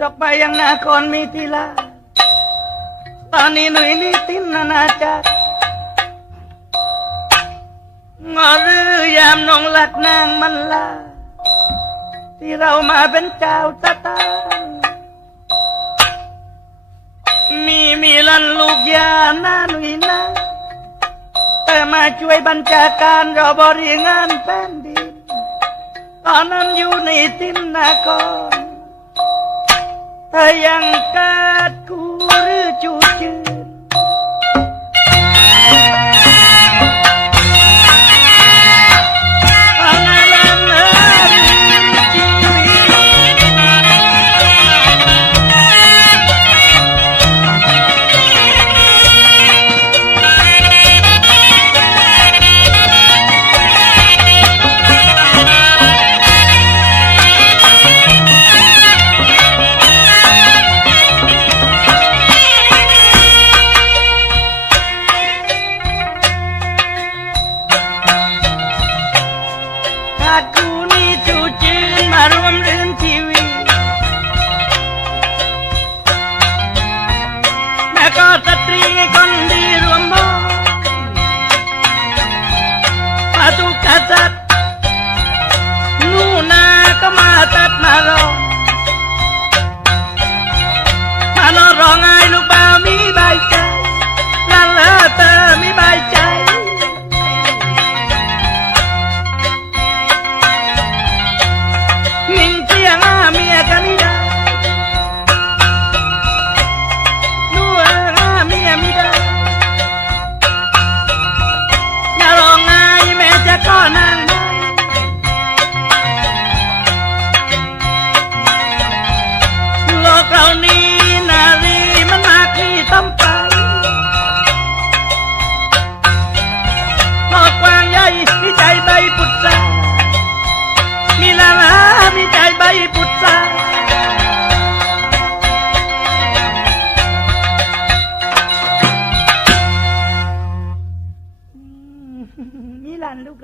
ยกไปยังนาครมีทีลาตอนนี้หนุ่ยนี่ตินนานาจักงอรือยามนองหลักนางมันลาที่เรามาเป็นเจ้าตาตามีมีลันลูกยาหน้าหนุ่ยนะแต่มาช่วยบัญชาการเราบริงานแผ่นดินตอนนั้นอยู่ในทินนากรเธอยั งกาด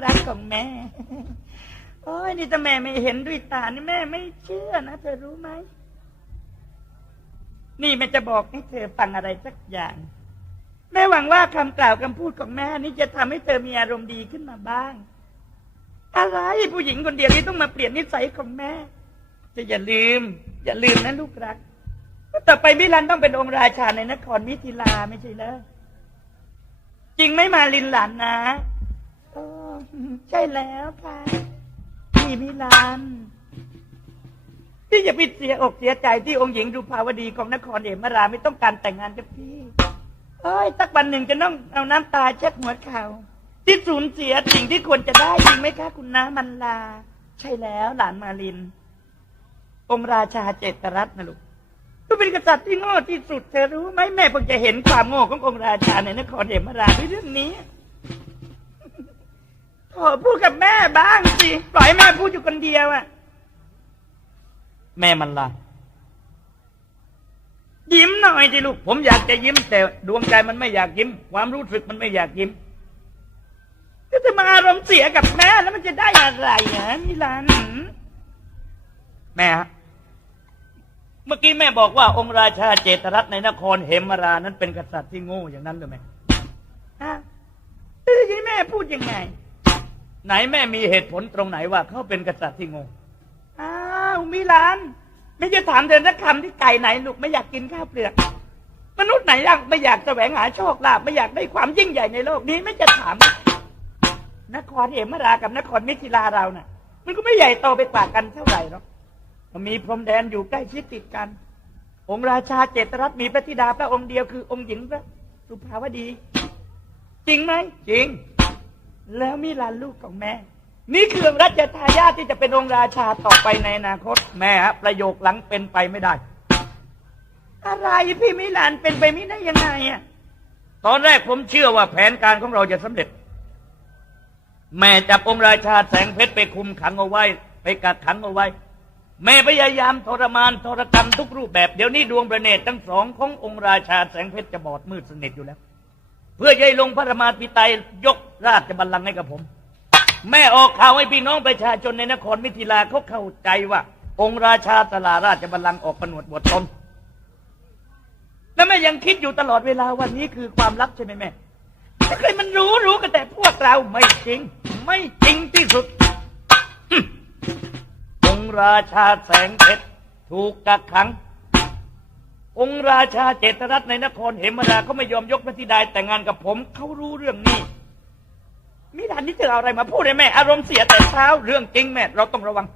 รักของแม่ โอ้ยนี่ถ้าแม่ไม่เห็นด้วยตานี่แม่ไม่เชื่อนะเธอรู้ไหม นี่แม่จะบอกให้เธอฟังอะไรสักอย่าง แม่หวังว่าคำกล่าวคำพูดของแม่นี่จะทำให้เธอมีอารมณ์ดีขึ้นมาบ้าง อะไรผู้หญิงคนเดียวที่ต้องมาเปลี่ยนนิสัยของแม่ จะอย่าลืม อย่าลืมนะลูกรักต่อไปมิลันต้องเป็นองค์ราชาในนครมิถิลาไม่ใช่เหรอจริงไหมมาลินหลานนะ ใช่แล้วค่ะ พี่มิลันพี่อย่าไปเสียอกเสียใจที่องค์หญิงดูภาวดีของนครเอมราไม่ต้องการแต่งงานกับพี่เอ้ยสักวันหนึ่งจะต้องเอาน้ำตาเช็ดหัวเข่าที่สูญเสียสิ่งที่ควรจะได้จริงไหมคะคุณน้ามันลา ใช่แล้วหลานมาลิน องค์ราชาเจตรัตน์นะลูกก็เป็นกษัตริย์ที่โง่ที่สุดเธอรู้ไหมแม่เพิ่งจะเห็นความโง่ขององค์ราชาในนครเหมราด้วยเรื่องนี้ ขอพูดกับแม่บ้างสิ ปล่อยแม่พูดอยู่คนเดียวอะแม่มันลายิ้มหน่อยสิลูก ผมอยากจะยิ้ม แต่ดวงใจมันไม่อยากยิ้ม ความรู้สึกมันไม่อยากยิ้ม ก็จะมาอารมณ์เสียกับแม่แล้วมันจะได้อะไรอะมิลันแม่ฮะเมื่อกี้แม่บอกว่า องค์ราชาเจตรัตน์ในนครเหมรานั้นเป็นกษัตริย์ที่โง่อย่างนั้นหรือไม่ฮะเอ้ยแม่พูดยังไง ไหนแม่มีเหตุผลตรงไหนว่าเขาเป็นกษัตริย์ที่โง่อ้าวมิลันไม่จะถามเธอสักคำที่ไก่ไหนลูกไม่อยากกินข้าวเปลือก มนุษย์ไหนยากไม่อยากแสวงหาโชคลาภไม่อยากได้ความยิ่งใหญ่ในโลกนี้ไม่จะถาม นครเหมรากับนครมิถิลาเราน่ะ มันก็ไม่ใหญ่โตไปกว่ากันเท่าไหร่หรอกมีพรมแดนอยู่ใกล้ชิดติดกัน องค์ราชาเจตรัตมีพระธิดาพระองค์เดียวคือองค์หญิงพระสุภาวดี จริงไหมจริง แล้วมีหลานลูกของแม่ นี่คือรัชทายาทที่จะเป็นองค์ราชาต่อไปในอนาคต แม่ฮะประโยคหลังเป็นไปไม่ได้ อะไรพี่มิลานเป็นไปไม่ได้ยังไงอะตอนแรกผมเชื่อว่าแผนการของเราจะสำเร็จ แม่จับองค์ราชาแสงเพชรไปคุมขังเอาไว้ ไปกักขังเอาไว้ แม่พยายามทรมานทรกรรมทุกรูปแบบเดี๋ยวนี้ดวงประเนตทั้งสองขององค์ราชาแสงเพชรจะบอดมืดสนิทอยู่แล้ว เพื่อจะให้ลงพระรามาธิไตยยก ราชบัลลังก์ให้กับผม แม่ออกข่าวให้พี่น้องประชาชนในนครมิถิลาเขาเข้าใจว่า องค์ราชาสลาราชบัลลังก์ออกประนวดบทตนแล้วแม่ยังคิดอยู่ตลอดเวลาวันนี้คือความลับใช่ไหมแม่แต่เคยมันรู้รู้กันแต่พวกเราไม่จริง ไม่จริงที่สุด องค์ราชาแสงเพชรถูกกักขัง องค์ราชาเจตรัตน์ในนครเหมราเขาไม่ยอมยกพระธิดาแต่งงานกับผมเขารู้เรื่องนี้ มิดานนี่จะเอาอะไรมาพูดให้แม่ อารมณ์เสียแต่เช้าเรื่องจริงแม่ เราต้องระวัง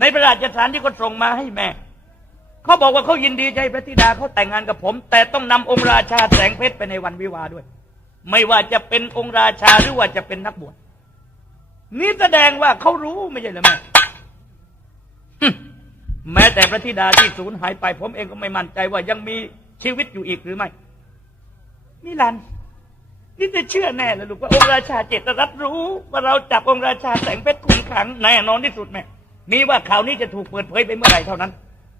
ในพระราชสารที่เขาส่งมาให้แม่เขาบอกว่าเขายินดีให้พระธิดาเขาแต่งงานกับผม แต่ต้องนำองค์ราชาแสงเพชรไปในวันวิวาด้วย ไม่ว่าจะเป็นองค์ราชาหรือว่าจะเป็นนักบวชนี่แสดงว่าเขารู้ไม่ใช่หรือแม่แม้แต่พระธิดาที่สูญหายไป ผมเองก็ไม่มั่นใจว่ายังมีชีวิตอยู่อีกหรือไม่นิรัน นี่จะเชื่อแน่เลยลูกว่าองค์ราชาเจตรัตรู้ ว่าเราจับองค์ราชาแสงเพชรคุมขังแน่นอนที่สุดแม่มีว่าข่าวนี้จะถูกเปิดเผยไปเมื่อไหร่เท่านั้น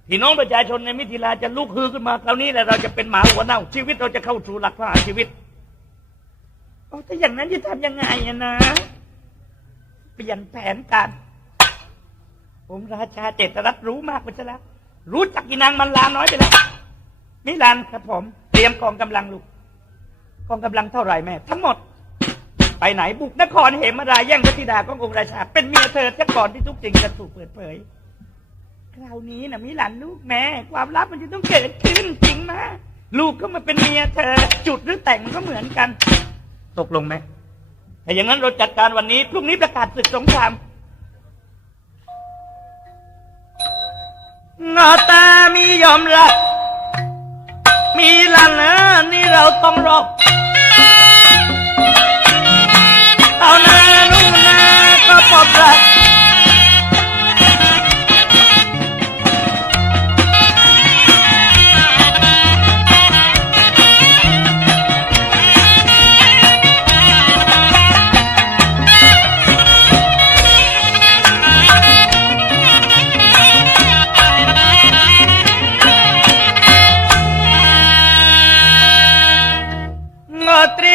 พี่น้องประชาชนในมิถิลาจะลุกฮือขึ้นมาคราวนี้แหละเราจะเป็นหมาหัวเน่า ชีวิตเราจะเข้าสู่หลักประหารชีวิตโอ้ถ้าอย่างนั้นจะทำยังไงอะนะ เปลี่ยนแผนการองค์ราชาเจตรัตรู้มากไปซะแล้ว รู้จักอีนางมันลาน้อยไปแล้วมิลานครับผม เตรียมกองกำลังลูก กองกำลังเท่าไหร่แม่ ทั้งหมด ไปไหนบุกนครเหมราแย่งพระธิดาขององค์ราชา เป็นเมียเธอซะก่อนที่ทุกสิ่งจะถูกเปิดเผย คราวนี้นะมิหลานลูกแม่ ความลับมันจะต้องเกิดขึ้นจริงไหมลูกก็มาเป็นเมียเธอ จุดหรือแต่งมันก็เหมือนกัน ตกลงไหมถ้าอย่างนั้นเราจัดการวันนี้พรุ่งนี้ประกาศศึกสงครามงอตามียอมรับ มีละนนะนี่เราต้องรบเอาหน้าลูกนะก็ปลอบรัก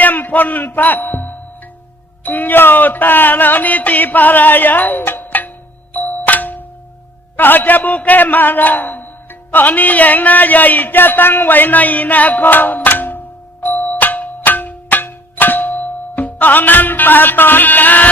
ยมพลพักโยตาแล้วนิติปารายายก็จะบุกแกมาราตอนนี้แยงหน้าใหญ่จะตั้งไว้ในนครตอนนั้นป่าตอนกา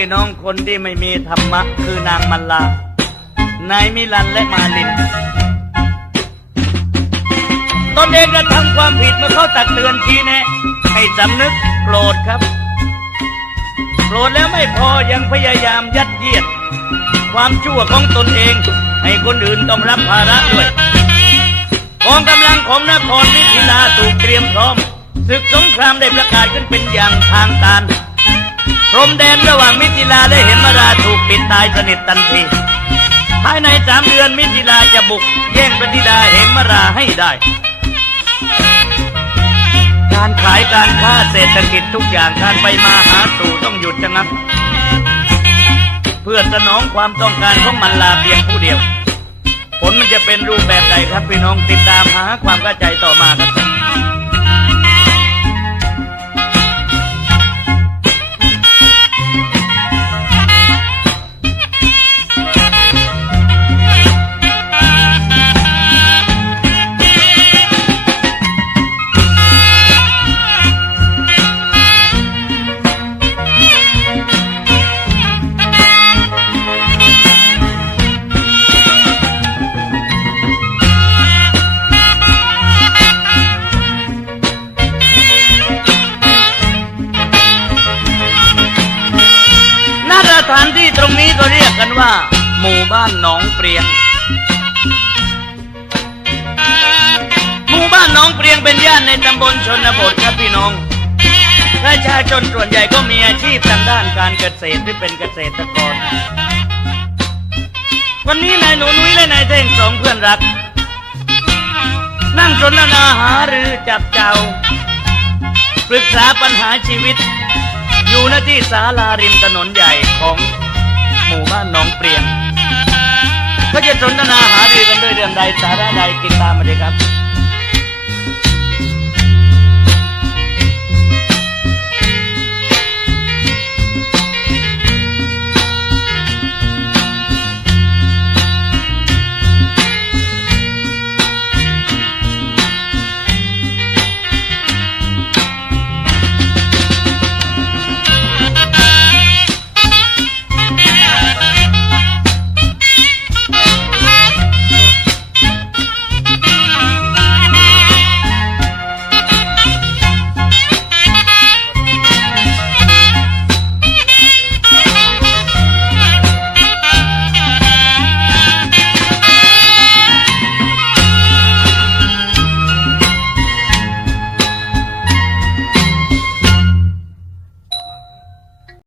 พี่น้องคนที่ไม่มีธรรมะ คือนางมัลลานายมิลันและมาลินตนเองกระทำความผิดเมื่อเขาตักเตือนทีแนะ ให้สำนึกโกรธครับ โกรธแล้วไม่พอยังพยายามยัดเยียด ความชั่วของตนเอง ให้คนอื่นต้องรับภาระด้วยกองกำลังของนครมิถิลาถูกเตรียมพร้อมศึกสงครามได้ประกาศขึ้นเป็นอย่างทางการ รมแดนระหว่างมิถิลาและเหมราถูกปิดตายสนิททันที ภายในสามเดือนมิถิลาจะบุก แย่งพระธิดาเหมราให้ได้ การขายการค้าเศรษฐกิจทุกอย่างการไปมาหาสู่ต้องหยุดชะงักเพื่อสนองความต้องการของมันลาเพียงผู้เดียว ผลมันจะเป็นรูปแบบใดครับพี่น้องติดตามหาความเข้าใจต่อมาครับ รียง หมู่บ้านหนองเปรียงเป็นย่านในตำบลชนบทครับพี่น้อง ประชาชนส่วนใหญ่ก็มีอาชีพทางด้านการเกษตรหรือเป็นเกษตรกร วันนี้นายหนูนุ้ยและนายเท่งสองเพื่อนรัก นั่งสนทนาหารือจับเจ้าปรึกษาปัญหาชีวิต อยู่ณที่ศาลาริมถนนใหญ่ของหมู่บ้านหนองเปรียง เขาจะสนทนาหารือกันด้วยเรื่องใดสาระใดติดตามมาเลยครับ